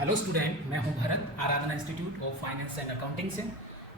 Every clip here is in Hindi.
हेलो स्टूडेंट, मैं हूं Bharat, Aradhana institute of finance and accounting से।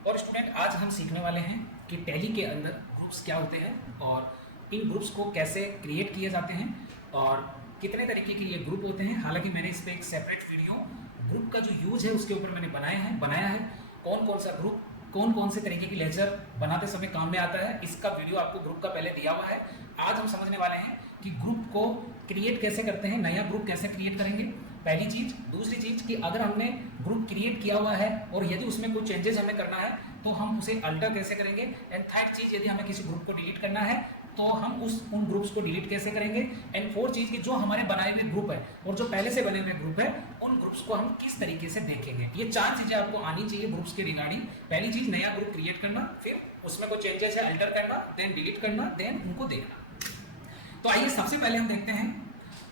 और स्टूडेंट, आज हम सीखने वाले हैं कि टैली के अंदर ग्रुप्स क्या होते हैं और इन ग्रुप्स को कैसे क्रिएट किए जाते हैं और कितने तरीके के ये ग्रुप होते हैं। हालांकि मैंने इस पर एक सेपरेट वीडियो ग्रुप का जो यूज है उसके ऊपर मैंने बनाया है कौन कौन सा ग्रुप कौन कौन से तरीके की लेजर बनाते समय काम में आता है, इसका वीडियो आपको ग्रुप का पहले दिया हुआ है। आज हम समझने वाले हैं कि ग्रुप को क्रिएट कैसे करते हैं, नया ग्रुप कैसे क्रिएट करेंगे, पहली चीज। दूसरी चीज कि अगर हमने ग्रुप क्रिएट किया हुआ है और यदि उसमें कोई चेंजेस हमें करना है तो हम उसे अल्टर कैसे करेंगे। एंड थर्ड चीज, यदि हमें किसी ग्रुप को डिलीट करना है तो हम उन ग्रुप्स को डिलीट कैसे करेंगे। एंड फोर्थ चीज कि जो हमारे बनाए हुए ग्रुप है और जो पहले से बने हुए ग्रुप है उन ग्रुप्स को हम किस तरीके से देखेंगे। ये चार चीजें आपको आनी चाहिए ग्रुप्स के रिगार्डिंग। पहली चीज, नया ग्रुप क्रिएट करना, फिर उसमें कोई चेंजेस है अल्टर करना, देन डिलीट करना, देन उनको देखना। तो आइए सबसे पहले हम देखते हैं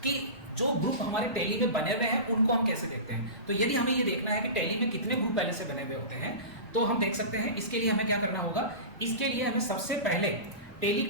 कि जो ग्रुप हमारे टैली में बने हुए हैं उनको हम कैसे देखते हैं। तो यदि हमें ये देखना है कि टैली में कितने ग्रुप पहले से बने हुए होते हैं तो हम देख सकते हैं। इसके लिए हमें क्या करना होगा, इसके लिए हमें सबसे पहले टैली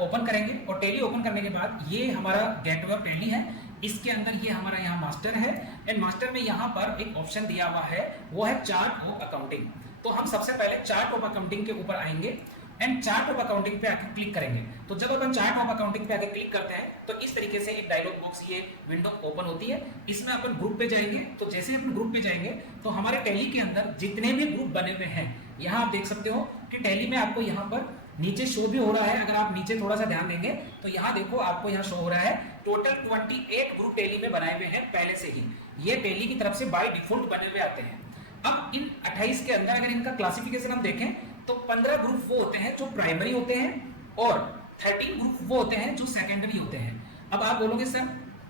ओपन करेंगे और टैली ओपन करने के बाद ये हमारा गेटवे टैली है, इसके अंदर ये हमारा यहाँ मास्टर है। एंड मास्टर में यहाँ पर एक ऑप्शन दिया हुआ है, वो है चार्ट ऑफ अकाउंटिंग। तो हम सबसे पहले चार्ट ऑफ अकाउंटिंग के ऊपर आएंगे एंड चार्ट ऑफ अकाउंटिंग पे आके क्लिक करेंगे। तो जब अपन चार्ट ऑफ अकाउंटिंग पे आके क्लिक करते हैं तो इस तरीके से एक डायलॉग बॉक्स, ये विंडो ओपन होती है। इसमें अपन ग्रुप पे जाएंगे। तो जैसे अपन ग्रुप पे जाएंगे तो हमारे टैली के अंदर जितने भी ग्रुप बने हुए हैं, यहाँ आप देख सकते हो कि टैली में आपको यहाँ पर नीचे शो भी हो रहा है। अगर आप नीचे थोड़ा सा ध्यान देंगे तो यहाँ देखो, आपको यहाँ शो हो रहा है टोटल 28 ग्रुप टैली में बनाए हुए हैं पहले से ही। ये टैली की तरफ से बाय डिफॉल्ट बने हुए आते हैं। अब इन 28 के अंदर अगर इनका क्लासिफिकेशन हम देखें तो 15 ग्रुप वो होते हैं जो प्राइमरी होते हैं और 13 ग्रुप वो होते हैं जो सेकेंडरी होते हैं। अब आप बोलोगे सर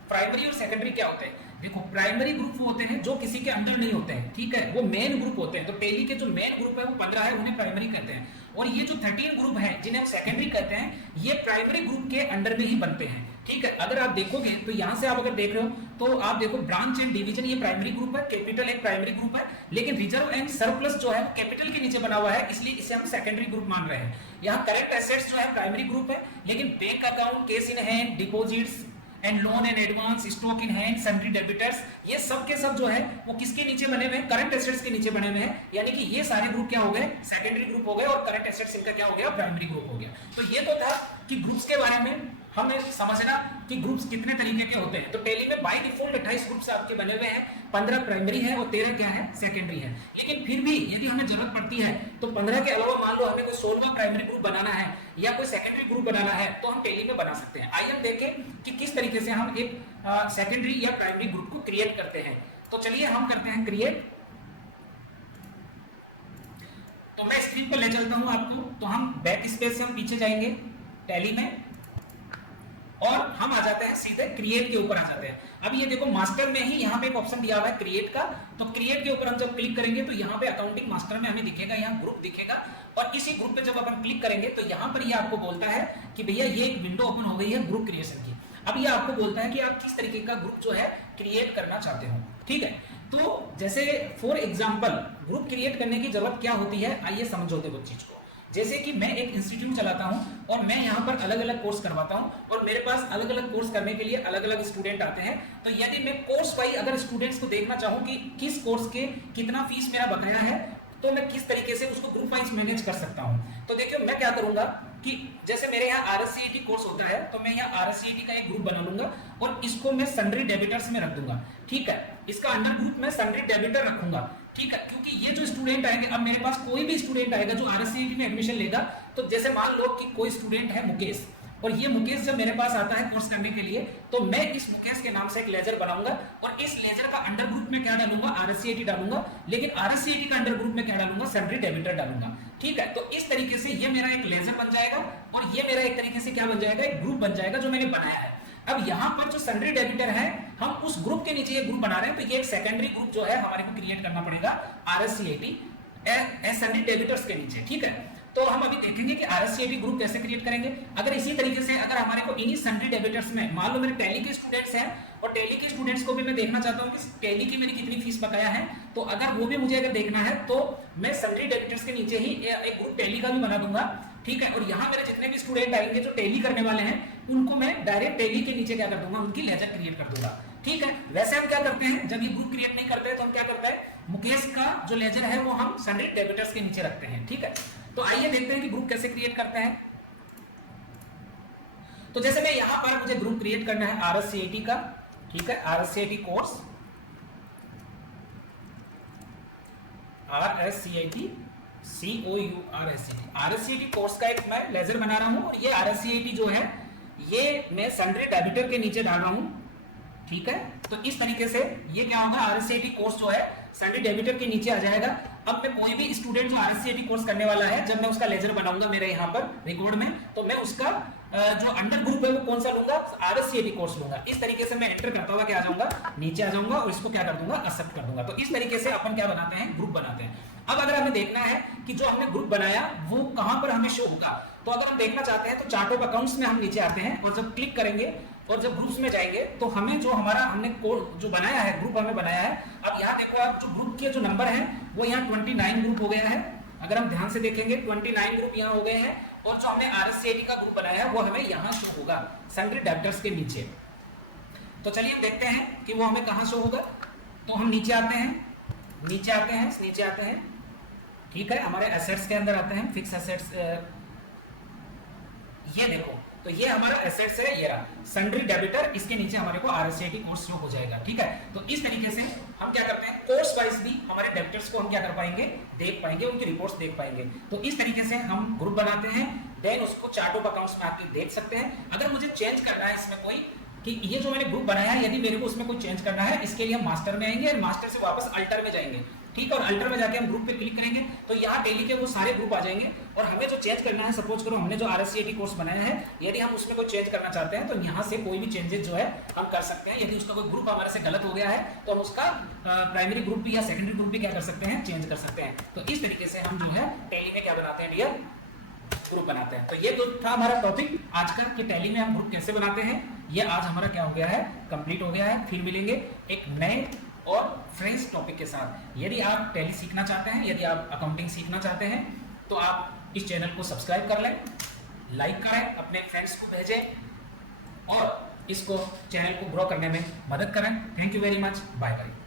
प्राइमरी और सेकेंडरी क्या होते हैं। देखो, प्राइमरी ग्रुप वो होते हैं जो किसी के अंडर नहीं होते हैं, ठीक है, वो मेन ग्रुप होते हैं। तो टैली के जो मेन ग्रुप है वो 15 है, उन्हें प्राइमरी कहते हैं। और ये जो 13 ग्रुप है जिन्हें हम सेकेंडरी कहते हैं, ये प्राइमरी ग्रुप के अंडर में ही बनते हैं, ठीक है। अगर आप देखोगे तो यहाँ से आप अगर देख रहे हो तो आप देखो ब्रांच एंड डिवीजन ये प्राइमरी ग्रुप है, कैपिटल एक प्राइमरी ग्रुप है, लेकिन रिजर्व एंड सरप्लस जो है कैपिटल के नीचे बना हुआ है, इसलिए इसे हम सेकेंडरी ग्रुप मान रहे हैं। यहाँ करेंट एसेट्स जो है प्राइमरी ग्रुप है, लेकिन bank account, case in hand, deposits and loan and advance, stock in hand, sundry debtors, ये सब के सब जो है वो किसके नीचे बने हुए हैं, करंट एसेट्स के नीचे बने हुए हैं। यानी कि ये सारे ग्रुप क्या हो गए, सेकेंडरी ग्रुप हो गए और करंट एसेट्स इनका क्या हो गया, प्राइमरी ग्रुप हो गया। तो ये तो था कि ग्रुप्स के बारे में हमें समझना कि ग्रुप्स कितने तरीके के होते हैं। तो टैली में बाय डिफॉल्ट 28 ग्रुप्स आपके बने हुए हैं, 15 प्राइमरी है और 13 क्या है, सेकेंडरी है। लेकिन फिर भी यदि हमें जरूरत पड़ती है तो 15 के अलावा मान लो हमें कोई 16वां प्राइमरी ग्रुप बनाना है या कोई सेकेंडरी ग्रुप बनाना है तो हम टैली में बना सकते हैं। आइए हम देखें कि किस तरीके से हम एक सेकेंडरी या प्राइमरी ग्रुप को क्रिएट करते हैं। तो चलिए हम करते हैं क्रिएट। तो मैं स्क्रीन पर ले चलता हूं आपको। तो हम बैक स्पेस से हम पीछे जाएंगे टैली में और हम आ जाते हैं सीधे क्रिएट के ऊपर आ जाते हैं। अब ये देखो, मास्टर में ही यहाँ पे एक ऑप्शन दिया हुआ है क्रिएट का। तो क्रिएट के ऊपर हम जब क्लिक करेंगे तो यहाँ पे अकाउंटिंग मास्टर में हमें दिखेगा, यहाँ ग्रुप दिखेगा। और इसी ग्रुप पे जब अपन क्लिक करेंगे तो यहाँ पर ये आपको बोलता है कि भैया ये एक विंडो ओपन हो गई है ग्रुप क्रिएशन की। अब ये आपको बोलता है कि आप किस तरीके का ग्रुप जो है क्रिएट करना चाहते हो, ठीक है। तो जैसे फॉर एग्जाम्पल ग्रुप क्रिएट करने की जरूरत क्या होती है, आइए समझो देखो चीज को। जैसे कि मैं एक इंस्टीट्यूट चलाता हूं और मैं यहाँ पर अलग अलग कोर्स करवाता हूं और मेरे पास अलग अलग कोर्स करने के लिए अलग अलग स्टूडेंट आते हैं। तो यदि मैं कोर्स वाइज अगर स्टूडेंट्स को देखना चाहूं कि किस कोर्स के कितना फीस मेरा बकाया है तो मैं किस तरीके से उसको ग्रुप वाइज मैनेज कर सकता हूं। तो देखियो, मैं क्या करूंगा कि जैसे मेरे यहाँ RSCET कोर्स होता है तो मैं यहाँ RSCET का एक ग्रुप बना लूंगा और इसको मैं सन्ड्री डेबिटर्स में रख दूंगा, ठीक है। इसका अंडर ग्रुप में सन्ड्री डेबिटर रखूंगा, ठीक है। क्योंकि ये जो स्टूडेंट आएंगे, अब मेरे पास कोई भी स्टूडेंट आएगा जो RSCET में एडमिशन लेगा, तो जैसे मान लो कि कोई स्टूडेंट है मुकेश, और ये मुकेश जब मेरे पास आता है कोर्स करने के लिए तो मैं इस मुकेश के नाम से एक लेजर बनाऊंगा और इस लेजर का अंडर ग्रुप में क्या डालूंगा, RSCET डालूंगा, लेकिन RSCET का अंडर ग्रुप में क्या डालूंगा, सन्ड्री डेबिटर डालूंगा, ठीक है। तो इस तरीके से ये मेरा एक लेजर बन जाएगा और ये मेरा एक तरीके से क्या बन जाएगा, एक ग्रुप बन जाएगा जो मैंने बनाया है। अब यहाँ पर जो सन्ड्री डेबिटर है, हम उस ग्रुप के नीचे ये ग्रुप बना रहे हैं, तो ये एक सेकेंडरी ग्रुप जो है हमारे को क्रिएट करना पड़ेगा RSCET सन्ड्री डेबिटर्स के नीचे, ठीक है। तो हम अभी देखेंगे कि RSCET ग्रुप कैसे क्रिएट करेंगे। अगर इसी तरीके से अगर हमारे को इन्हीं सन्ड्री डेबिटर्स में मान लो मेरे टैली के स्टूडेंट्स हैं और टैली के स्टूडेंट्स को भी मैं देखना चाहता हूँ कि टैली की मेरी कितनी फीस बकाया है, तो अगर वो भी मुझे अगर देखना है तो मैं सन्ड्री डेबिटर्स के नीचे ही एक ग्रुप टैली का भी बना दूंगा, ठीक है। और यहाँ मेरे जितने भी स्टूडेंट आएंगे जो टैली करने वाले हैं उनको मैं डायरेक्ट टैली के नीचे क्या कर दूंगा, उनकी लेजर क्रिएट कर दूंगा। ठीक है। वैसे हम क्या करते हैं, जब ये ग्रुप क्रिएट नहीं करते हैं तो हम क्या करते हैं, मुकेश का जो लेजर है वो हम सन्ड्री डेबिटर्स के नीचे रखते हैं। ठीक है, तो आइए देखते हैं कि ग्रुप कैसे क्रिएट करते हैं। तो जैसे मैं यहां पर मुझे ग्रुप क्रिएट करना है RSCAT का, ठीक है, RSCAT course, RSCAT RSCAT course का एक मैं लेजर बना रहा हूं और ये RSCAT जो है ये मैं सन्ड्री डेबिटर के नीचे डाल रहा हूं। ठीक है, तो इस तरीके से ये क्या होगा, RSCAT कोर्स जो है सन्ड्री डेबिटर के नीचे आ जाएगा। अब मैं कोई भी स्टूडेंट जो RSCAT कोर्स करने वाला है, जब मैं उसका लेजर बनाऊंगा मेरे यहाँ पर रिकॉर्ड में, तो मैं उसका जो अंडर ग्रुप है वो कौन सा लूंगा, RSCAT कोर्स लूंगा। इस तरीके से मैं एंटर करता हुआ क्या आ जाऊंगा, नीचे आ जाऊंगा और इसको क्या कर दूंगा, एक्सेप्ट कर दूंगा। तो इस तरीके से अपन क्या बनाते हैं, ग्रुप बनाते हैं। अब अगर हमें देखना है कि जो हमने ग्रुप बनाया वो कहां पर हमें शो होगा, तो अगर हम देखना चाहते हैं तो चार्ट ऑफ अकाउंट्स में हम नीचे आते हैं और जब क्लिक करेंगे और जब ग्रुप्स में जाएंगे तो हमें जो हमारा हमने कोड जो बनाया है, ग्रुप हमें बनाया है, अब यहाँ देखो आप जो ग्रुप के जो नंबर है वो यहाँ 29 ग्रुप हो गया है। अगर हम ध्यान से देखेंगे 29 ग्रुप यहाँ हो गए हैं और जो हमने RSCAT का ग्रुप बनाया है वो हमें यहाँ शो होगा सन्ड्री डेबिटर्स के नीचे। तो चलिए हम देखते हैं कि वो हमें कहाँ शो होगा। तो हम नीचे आते हैं, नीचे आते हैं, ठीक है, हमारे एसेट्स के अंदर आते हैं, फिक्स एसेट्स, ये देखो, तो ये हमारा एसेट्स है, ये रहा सन्ड्री डेबिटर, इसके नीचे हमारे को RSCAT कोर्स शो हो जाएगा। ठीक है, तो इस तरीके से हम क्या करते हैं, कोर्स वाइज भी हमारे डेबिटर्स को हम क्या कर पाएंगे, देख पाएंगे, उनकी रिपोर्ट्स देख पाएंगे। तो इस तरीके से हम ग्रुप बनाते हैं, देन उसको चार्ट ऑफ अकाउंट्स में आके देख सकते हैं। अगर मुझे चेंज करना है इसमें कोई, कि ये जो मैंने ग्रुप बनाया है, यदि मेरे को उसमें कोई चेंज करना है, इसके लिए हम मास्टर में आएंगे और मास्टर से वापस अल्टर में जाएंगे। ठीक है, और अल्टर में जाके हम ग्रुप पे क्लिक करेंगे तो यहाँ डेली के वो सारे ग्रुप आ जाएंगे और हमें जो चेंज करना है, सपोज करो हमने जो RSCAT कोर्स बनाया है, यदि हम उसमें कोई चेंज करना चाहते हैं तो यहाँ से कोई भी चेंजेस जो है हम कर सकते हैं। यदि उसका कोई ग्रुप हमारे से गलत हो गया है तो हम उसका प्राइमरी ग्रुप भी या सेकेंडरी ग्रुप भी क्या कर सकते हैं, चेंज कर सकते हैं। तो इस तरीके से हम जो है टैली में क्या बनाते हैं डियर, ग्रुप बनाते हैं। तो ये तो था हमारा टॉपिक आज का कि टैली में हम ग्रुप कैसे बनाते हैं। ये आज हमारा क्या हो गया है, कंप्लीट हो गया है। फिर मिलेंगे एक नए और फ्रेश टॉपिक के साथ। यदि आप टैली सीखना चाहते हैं, यदि आप अकाउंटिंग सीखना चाहते हैं तो आप इस चैनल को सब्सक्राइब कर लें, लाइक करें, अपने फ्रेंड्स को भेजें और इसको चैनल को ग्रो करने में मदद करें। Thank you very much, bye bye.